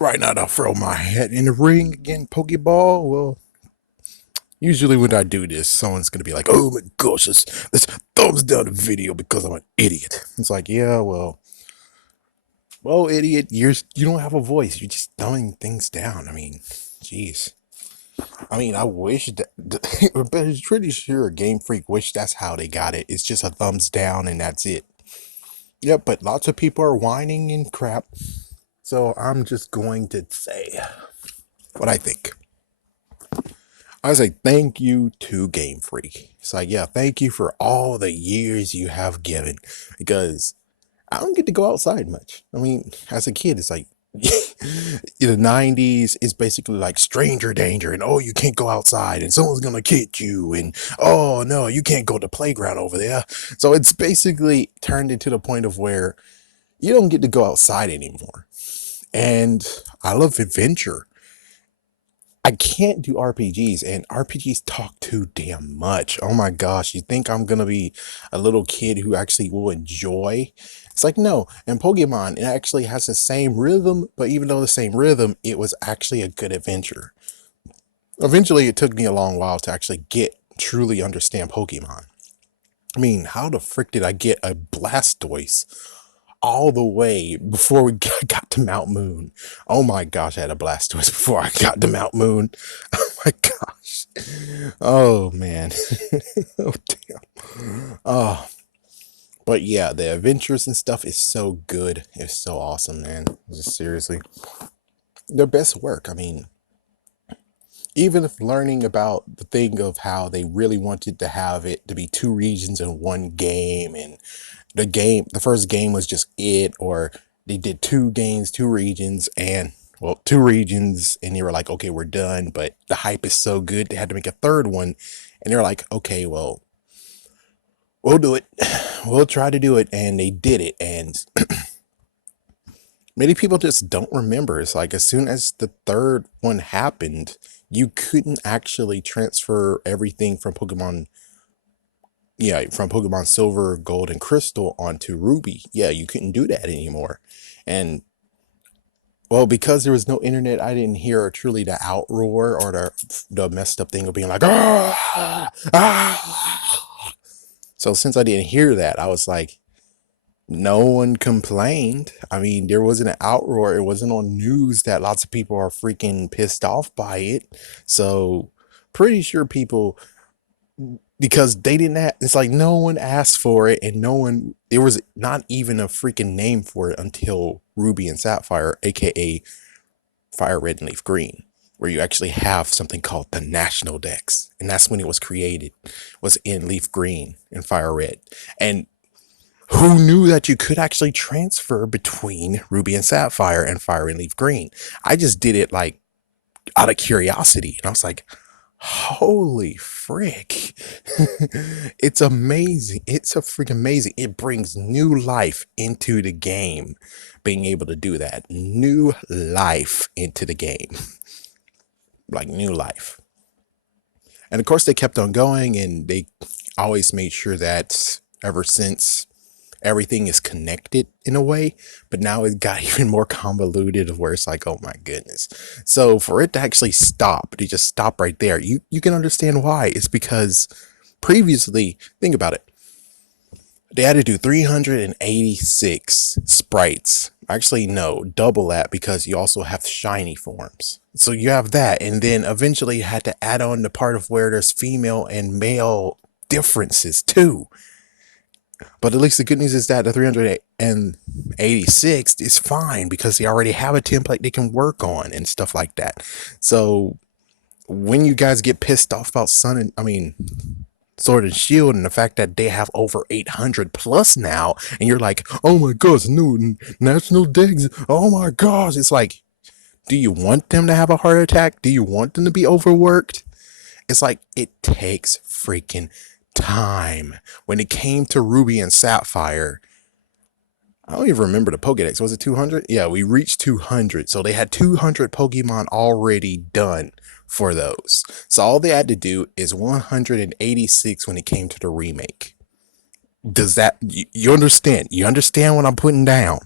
Right now, I'll throw my hat in the ring again, Pokeball. Well, usually when I do this, someone's gonna be like, "Oh my gosh, this thumbs down the video because I'm an idiot." It's like, yeah, well, idiot, you don't have a voice. You're just dumbing things down. I mean, jeez. I mean, I wish that, but I'm pretty sure Game Freak wish that's how they got it. It's just a thumbs down and that's it. Yep, but lots of people are whining and crap. So I'm just going to say what I think. I say thank you to Game Freak. It's like, yeah, thank you for all the years you have given because I don't get to go outside much. I mean, as a kid, it's like in the 90s, it's basically like stranger danger and oh, you can't go outside and someone's gonna get you and oh no, you can't go to the playground over there. So it's basically turned into the point of where you don't get to go outside anymore. And I love adventure. I can't do RPGs, and RPGs talk too damn much. Oh my gosh, you think I'm gonna be a little kid who actually will enjoy? It's like, no, and Pokemon, it actually has the same rhythm, but even though the same rhythm, it was actually a good adventure. Eventually, it took me a long while to actually truly understand Pokemon. I mean, how the frick did I get a Blastoise all the way before we got to Mount Moon? Oh my gosh, I had a Blastoise before I got to Mount Moon. Oh my gosh. Oh man. Oh damn. Oh, but yeah, the adventures and stuff is so good. It's so awesome, man. Just seriously, their best work. I mean, even if learning about the thing of how they really wanted to have it to be two regions in one game, and the first game was just it, or they did two games, two regions, and well, two regions, and they were like, okay, we're done. But the hype is so good, they had to make a third one, and they're like, okay, well, we'll do it. We'll try to do it, and they did it. And many people just don't remember. It's like as soon as the third one happened, you couldn't actually transfer everything from Pokemon Silver, Gold, and Crystal onto Ruby. Yeah, you couldn't do that anymore. And well, because there was no internet, I didn't hear truly the outroar or the messed up thing of being like, ah, ah. So since I didn't hear that, I was like, no one complained. I mean, there wasn't an outroar. It wasn't on news that lots of people are freaking pissed off by it. So pretty sure people, because they didn't it's like no one asked for it, and there was not even a freaking name for it until Ruby and Sapphire, aka Fire Red and Leaf Green, where you actually have something called the National Dex, and that's when it was created, was in Leaf Green and Fire Red. And who knew that you could actually transfer between Ruby and Sapphire and Fire and Leaf Green? I just did it like out of curiosity, and I was like, holy frick. It's amazing. It's a freaking amazing. It brings new life into the game, being able to do that. New life into the game. Like new life. And of course, they kept on going, and they always made sure that ever since everything is connected in a way, but now it got even more convoluted of where it's like, oh my goodness. So for it to actually stop, to just stop right there, you can understand why. It's because previously, think about it, they had to do 386 sprites. Actually, no, double that, because you also have shiny forms. So you have that, and then eventually you had to add on the part of where there's female and male differences too. But at least the good news is that the 386 is fine because they already have a template they can work on and stuff like that. So when you guys get pissed off about Sword and Shield, and the fact that they have over 800 plus now, and you're like, oh my gosh, new National Dex, oh my gosh. It's like, do you want them to have a heart attack? Do you want them to be overworked? It's like, it takes freaking time. When it came to Ruby and Sapphire, I don't even remember the Pokedex. Was it 200? Yeah, we reached 200. So they had 200 Pokemon already done for those. So all they had to do is 186 when it came to the remake. Does that, you understand? You understand what I'm putting down?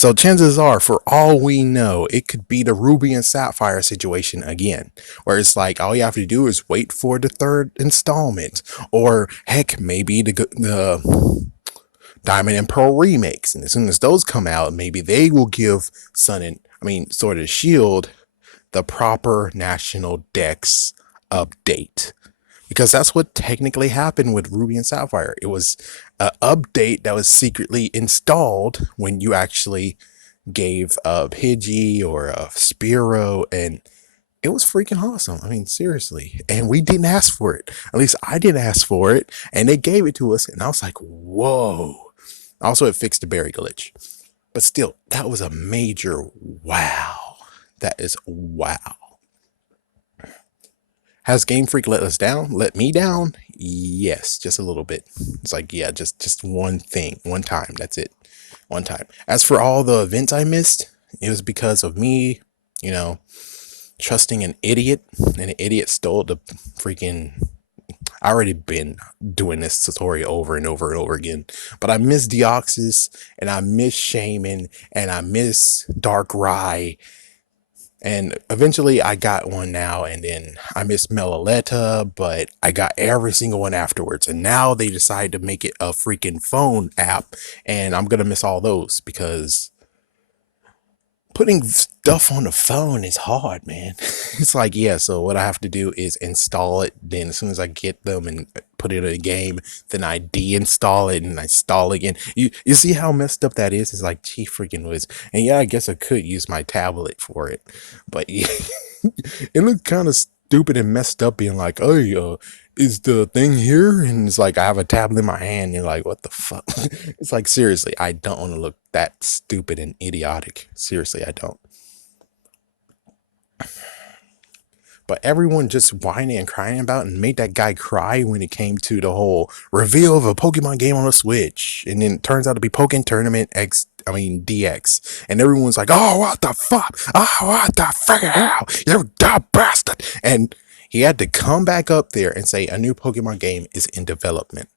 So chances are, for all we know, it could be the Ruby and Sapphire situation again, where it's like all you have to do is wait for the third installment, or heck, maybe the Diamond and Pearl remakes, and as soon as those come out, maybe they will give Sun and Sword and Shield the proper National Dex update. Because that's what technically happened with Ruby and Sapphire. It was an update that was secretly installed when you actually gave a Pidgey or a Spearow, and it was freaking awesome. Seriously. And we didn't ask for it. At least I didn't ask for it. And they gave it to us. And I was like, whoa. Also, it fixed the berry glitch. But still, that was a major wow. That is wow. Has Game Freak let us down? Let me down? Yes, just a little bit. It's like, yeah, just one thing, one time. That's it. One time. As for all the events I missed, it was because of me, trusting an idiot, and an idiot stole the freaking. I already been doing this tutorial over and over and over again, but I miss Deoxys, and I miss Shaman, and I miss Darkrai, and eventually I got one now, and then I missed Melaletta, but I got every single one afterwards, and now they decided to make it a freaking phone app, and I'm gonna miss all those because putting stuff on the phone is hard, man. It's like, yeah, so what I have to do is install it. Then as soon as I get them and put it in a game, then I deinstall it and I install again. You see how messed up that is? It's like, gee freaking whiz. And yeah, I guess I could use my tablet for it. But yeah, it looked kind of stupid and messed up being like, oh, is the thing here? And it's like I have a tablet in my hand and you're like, what the fuck? It's like, seriously, I don't want to look that stupid and idiotic. Seriously, I don't. But everyone just whining and crying about and made that guy cry when it came to the whole reveal of a Pokemon game on the Switch. And then it turns out to be Pokemon Tournament DX. And everyone's like, oh, what the fuck? Oh, what the freaking hell? You dumb bastard. And he had to come back up there and say a new Pokemon game is in development.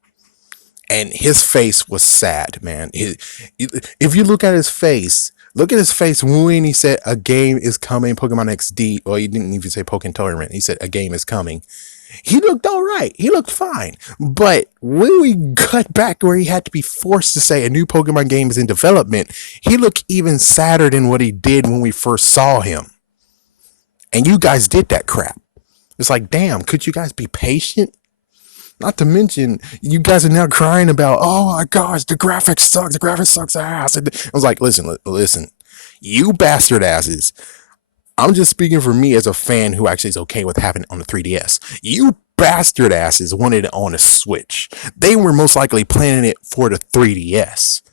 And his face was sad, man. If you look at his face, when he said a game is coming, Pokemon XD, or he didn't even say Pokemon Tournament. He said a game is coming. He looked all right. He looked fine. But when we cut back where he had to be forced to say a new Pokemon game is in development, he looked even sadder than what he did when we first saw him. And you guys did that crap. It's like, damn, could you guys be patient? Not to mention, you guys are now crying about, oh my gosh, the graphics sucks ass. And I was like, listen, you bastard asses. I'm just speaking for me as a fan who actually is okay with having it on the 3DS. You bastard asses wanted it on a Switch. They were most likely planning it for the 3DS.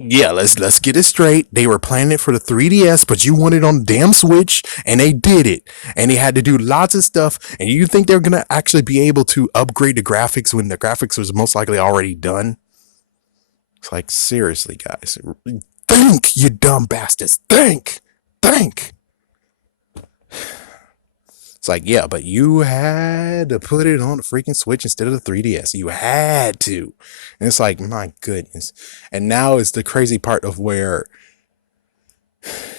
Yeah, let's get it straight. They were planning it for the 3DS, but you wanted it on the damn Switch, and they did it. And they had to do lots of stuff. And you think they're gonna actually be able to upgrade the graphics when the graphics was most likely already done? It's like, seriously, guys, think, you dumb bastards, think. It's like, yeah, but you had to put it on the freaking Switch instead of the 3DS. You had to. And it's like, my goodness. And now is the crazy part of where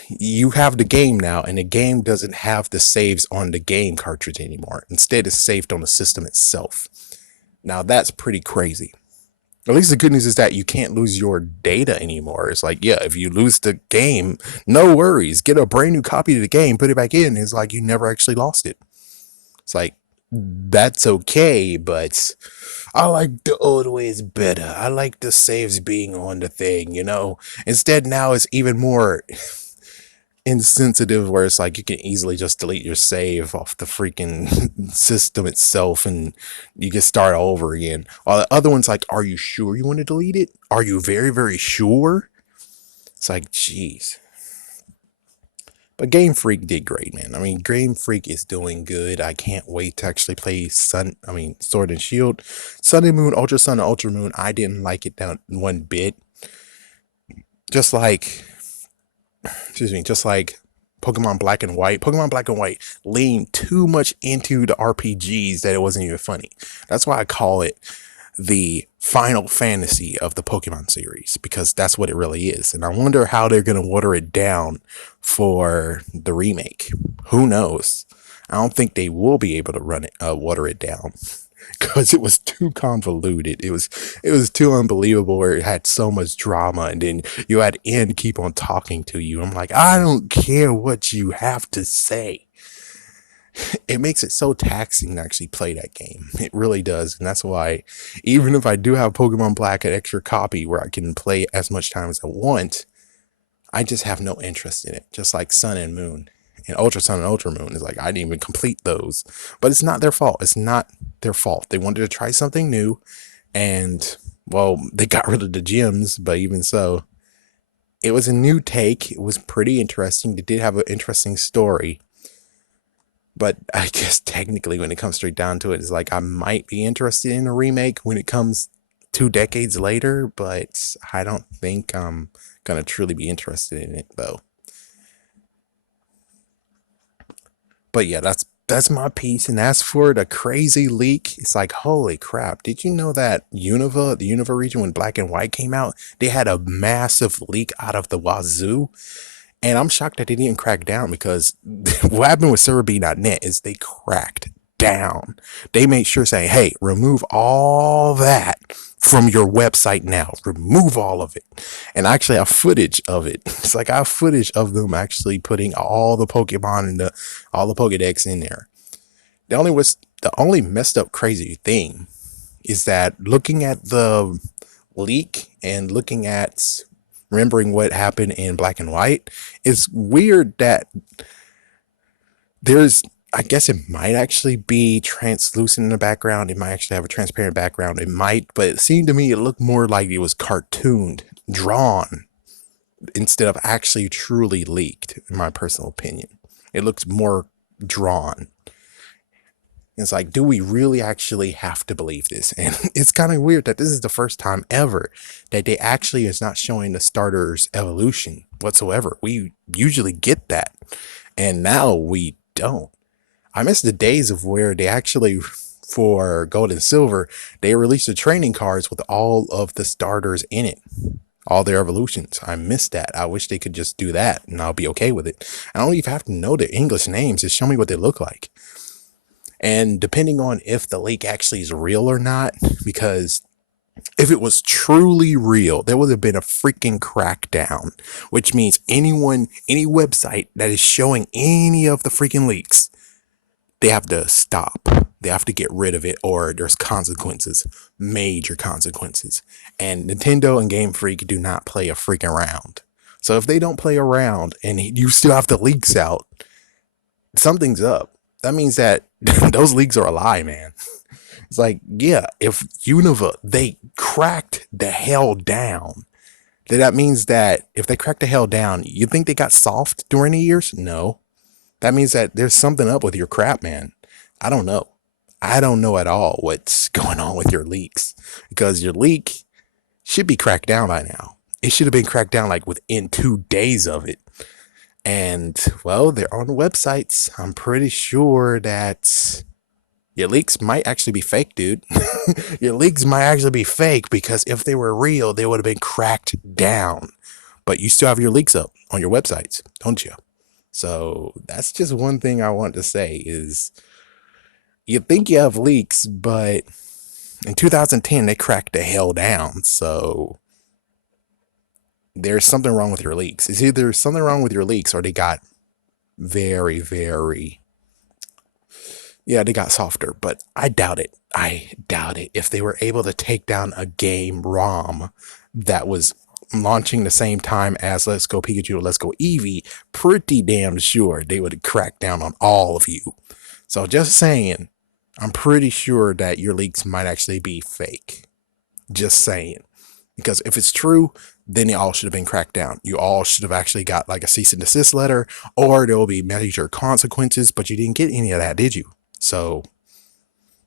you have the game now, and the game doesn't have the saves on the game cartridge anymore. Instead, it's saved on the system itself. Now, that's pretty crazy. At least the good news is that you can't lose your data anymore. It's like, yeah, if you lose the game, no worries. Get a brand new copy of the game, put it back in. It's like you never actually lost it. It's like, that's okay, but I like the old ways better. I like the saves being on the thing, Instead, now it's even more insensitive where it's like you can easily just delete your save off the freaking system itself and you can start over again. While the other one's like, are you sure you want to delete it? Are you very, very sure? It's like, jeez. But Game Freak did great, man. Game Freak is doing good. I can't wait to actually play Sword and Shield. Sun and Moon, Ultra Sun, and Ultra Moon, I didn't like it down one bit. Just like Pokemon Black and White. Pokemon Black and White leaned too much into the RPGs that it wasn't even funny. That's why I call it the Final Fantasy of the Pokemon series, because that's what it really is. And I wonder how they're going to water it down for the remake. Who knows? I don't think they will be able to water it down because it was too convoluted. It was too unbelievable where it had so much drama, and then you had N keep on talking to you. I'm like, I don't care what you have to say. It makes it so taxing to actually play that game. It really does. And that's why, even if I do have Pokemon Black, an extra copy where I can play as much time as I want, I just have no interest in it. Just like Sun and Moon. And Ultra Sun and Ultra Moon is like, I didn't even complete those. But it's not their fault. It's not their fault. They wanted to try something new. And, well, they got rid of the gyms. But even so, it was a new take. It was pretty interesting. It did have an interesting story. But I guess technically, when it comes straight down to it, it's like I might be interested in a remake when it comes 2 decades later, but I don't think I'm gonna truly be interested in it though. But yeah, that's my piece. And as for the crazy leak, it's like, holy crap! Did you know that the Unova region, when Black and White came out, they had a massive leak out of the wazoo? And I'm shocked that they didn't crack down, because what happened with serverb.net is they cracked down. They made sure saying, hey, remove all that from your website now. Remove all of it. And I actually have footage of it. It's like I have footage of them actually putting all the Pokemon and all the Pokedex in there. The only messed up crazy thing is that looking at the leak and looking at remembering what happened in Black and White, it's weird that there's, I guess it might actually be translucent in the background. It might actually have a transparent background. It might, but it seemed to me it looked more like it was cartooned, drawn, instead of actually truly leaked, in my personal opinion. It looks more drawn. It's like, do we really actually have to believe this? And it's kind of weird that this is the first time ever that they actually is not showing the starter's evolution whatsoever. We usually get that, and now we don't. I miss the days of where they actually, for Gold and Silver, they released the training cards with all of the starters in it, all their evolutions. I miss that. I wish they could just do that, and I'll be okay with it. I don't even have to know their English names. Just show me what they look like. And depending on if the leak actually is real or not, because if it was truly real, there would have been a freaking crackdown, which means any website that is showing any of the freaking leaks, they have to stop. They have to get rid of it, or there's consequences, major consequences. And Nintendo and Game Freak do not play a freaking around. So if they don't play around and you still have the leaks out, something's up. That means that those leaks are a lie, man. It's like, yeah, if Unova, they cracked the hell down, then that means that if they cracked the hell down, you think they got soft during the years? No. That means that there's something up with your crap, man. I don't know. I don't know at all what's going on with your leaks, because your leak should be cracked down by now. It should have been cracked down like within 2 days of it. And, well, they're on the websites. I'm pretty sure that your leaks might actually be fake, dude. Your leaks might actually be fake, because if they were real, they would have been cracked down. But you still have your leaks up on your websites, don't you? So that's just one thing I want to say is, you think you have leaks, but in 2010, they cracked the hell down. So there's something wrong with your leaks. It's either something wrong with your leaks, or they got very, very, yeah, they got softer. But I doubt it. I doubt it. If they were able to take down a game ROM that was launching the same time as Let's Go Pikachu or Let's Go Eevee, pretty damn sure they would crack down on all of you. So just saying, I'm pretty sure that your leaks might actually be fake. Just saying. Because if it's true, then it all should have been cracked down. You all should have actually got like a cease and desist letter, or there will be major consequences, but you didn't get any of that, did you? So,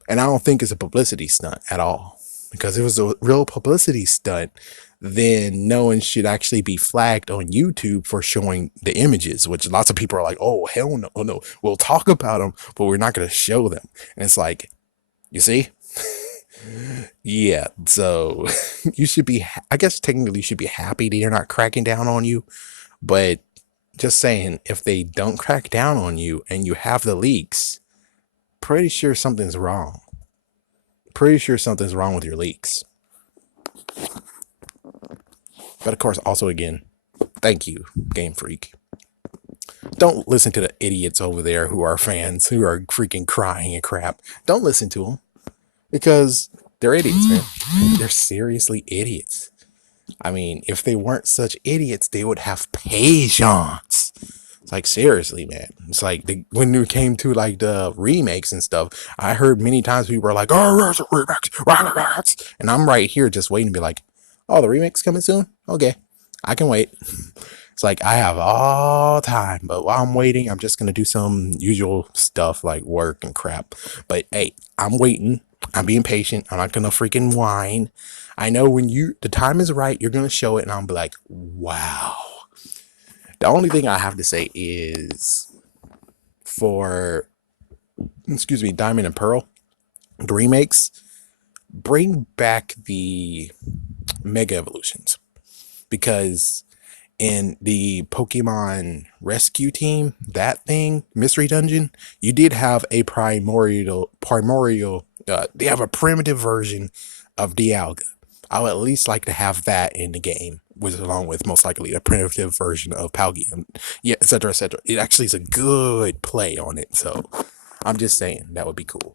and I don't think it's a publicity stunt at all. Because if it was a real publicity stunt, then no one should actually be flagged on YouTube for showing the images, which lots of people are like, oh, hell no, no, we'll talk about them, but we're not going to show them. And it's like, you see? Yeah, so you should be, I guess technically you should be happy they're not cracking down on you, but just saying, if they don't crack down on you and you have the leaks, pretty sure something's wrong. Pretty sure something's wrong with your leaks. But of course, also again, thank you, Game Freak. Don't listen to the idiots over there who are fans who are freaking crying and crap. Don't listen to them because they're idiots, man. They're seriously idiots. I mean, if they weren't such idiots, they would have patience. It's like, seriously, man. It's like when it came to like the remakes and stuff, I heard many times people were like, oh, where's the remakes? And I'm right here just waiting to be like, oh, the remake's coming soon? Okay, I can wait. It's like I have all time, but while I'm waiting, I'm just gonna do some usual stuff like work and crap. But hey, I'm waiting. I'm being patient. I'm not gonna freaking whine. I know when the time is right, you're gonna show it, and I'll be like, wow. The only thing I have to say is for, excuse me, Diamond and Pearl, the remakes, bring back the Mega Evolutions, because in the Pokemon Rescue Team, that thing, Mystery Dungeon, you did have a primordial, they have a primitive version of Dialga. I would at least like to have that in the game, with along with most likely a primitive version of Palgia, yeah, etc., etc. It actually is a good play on it, so I'm just saying that would be cool.